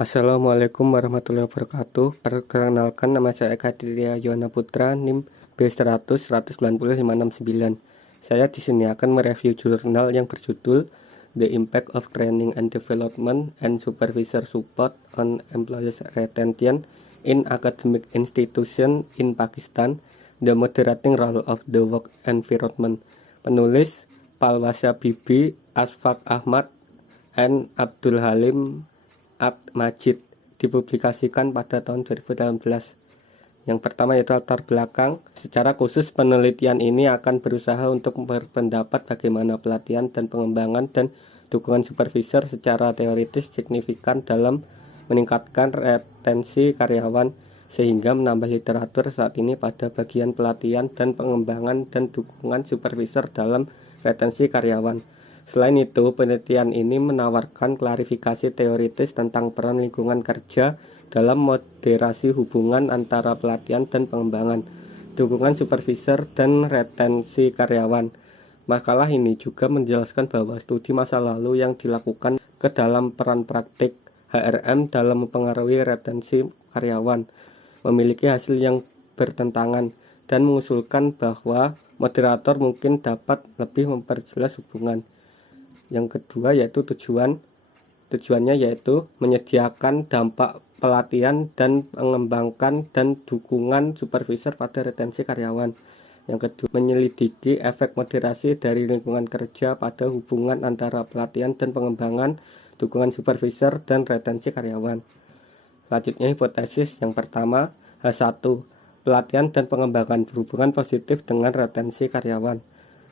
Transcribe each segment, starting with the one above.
Assalamualaikum warahmatullahi wabarakatuh. Perkenalkan, nama saya Eka Aditya Yohana Putra, NIM B100-190-569. Saya di sini akan mereview jurnal yang berjudul The Impact of Training and Development and Supervisor Support on Employees Retention in Academic Institution in Pakistan, The Moderating Role of the Work Environment. Penulis Palwasa Bibi, Asfaq Ahmad, and Abdul Halim Majid, dipublikasikan pada tahun 2018. Yang pertama yaitu latar belakang. Secara khusus penelitian ini akan berusaha untuk berpendapat bagaimana pelatihan dan pengembangan dan dukungan supervisor secara teoritis signifikan dalam meningkatkan retensi karyawan, sehingga menambah literatur saat ini pada bagian pelatihan dan pengembangan dan dukungan supervisor dalam retensi karyawan. Selain itu, penelitian ini menawarkan klarifikasi teoritis tentang peran lingkungan kerja dalam moderasi hubungan antara pelatihan dan pengembangan, dukungan supervisor, dan retensi karyawan. Makalah ini juga menjelaskan bahwa studi masa lalu yang dilakukan ke dalam peran praktik HRM dalam mempengaruhi retensi karyawan memiliki hasil yang bertentangan, dan mengusulkan bahwa moderator mungkin dapat lebih memperjelas hubungan. Yang kedua yaitu tujuannya yaitu menyediakan dampak pelatihan dan mengembangkan dan dukungan supervisor pada retensi karyawan. Yang kedua, menyelidiki efek moderasi dari lingkungan kerja pada hubungan antara pelatihan dan pengembangan, dukungan supervisor, dan retensi karyawan. Selanjutnya hipotesis yang pertama, H1, pelatihan dan pengembangan berhubungan positif dengan retensi karyawan.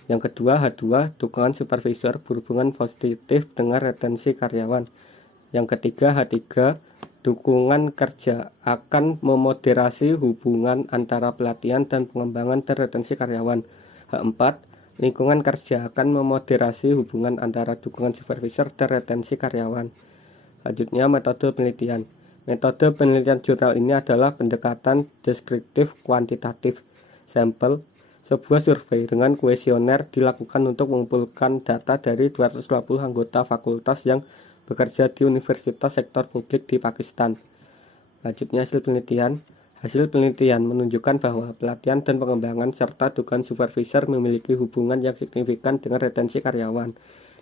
Yang kedua, H2, dukungan supervisor berhubungan positif dengan retensi karyawan. Yang ketiga, H3, dukungan kerja akan memoderasi hubungan antara pelatihan dan pengembangan dan retensi karyawan. H4, lingkungan kerja akan memoderasi hubungan antara dukungan supervisor dan retensi karyawan. Selanjutnya, metode penelitian. Metode penelitian jurnal ini adalah pendekatan deskriptif kuantitatif. Sampel, sebuah survei dengan kuesioner dilakukan untuk mengumpulkan data dari 220 anggota fakultas yang bekerja di universitas sektor publik di Pakistan. Lanjutnya hasil penelitian. Hasil penelitian menunjukkan bahwa pelatihan dan pengembangan serta dukungan supervisor memiliki hubungan yang signifikan dengan retensi karyawan.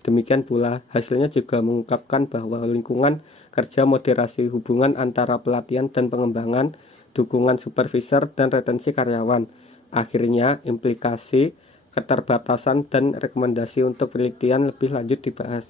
Demikian pula hasilnya juga mengungkapkan bahwa lingkungan kerja moderasi hubungan antara pelatihan dan pengembangan, dukungan supervisor, dan retensi karyawan. Akhirnya, implikasi, keterbatasan, dan rekomendasi untuk penelitian lebih lanjut dibahas.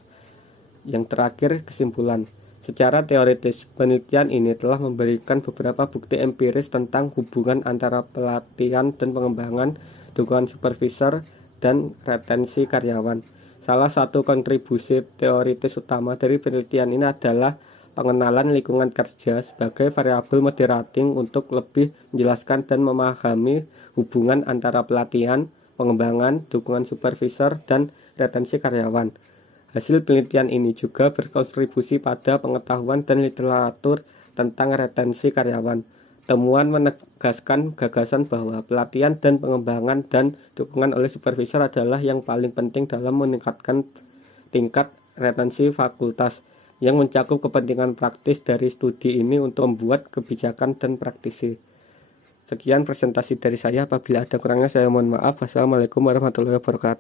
Yang terakhir, kesimpulan. Secara teoritis, penelitian ini telah memberikan beberapa bukti empiris tentang hubungan antara pelatihan dan pengembangan, dukungan supervisor, dan retensi karyawan. Salah satu kontribusi teoritis utama dari penelitian ini adalah pengenalan lingkungan kerja sebagai variabel moderating untuk lebih menjelaskan dan memahami hubungan antara pelatihan, pengembangan, dukungan supervisor, dan retensi karyawan. Hasil penelitian ini juga berkontribusi pada pengetahuan dan literatur tentang retensi karyawan. Temuan menegaskan gagasan bahwa pelatihan dan pengembangan dan dukungan oleh supervisor adalah yang paling penting dalam meningkatkan tingkat retensi fakultas, yang mencakup kepentingan praktis dari studi ini untuk membuat kebijakan dan praktisi. Sekian presentasi dari saya. Apabila ada kurangnya saya mohon maaf. Wassalamualaikum warahmatullahi wabarakatuh.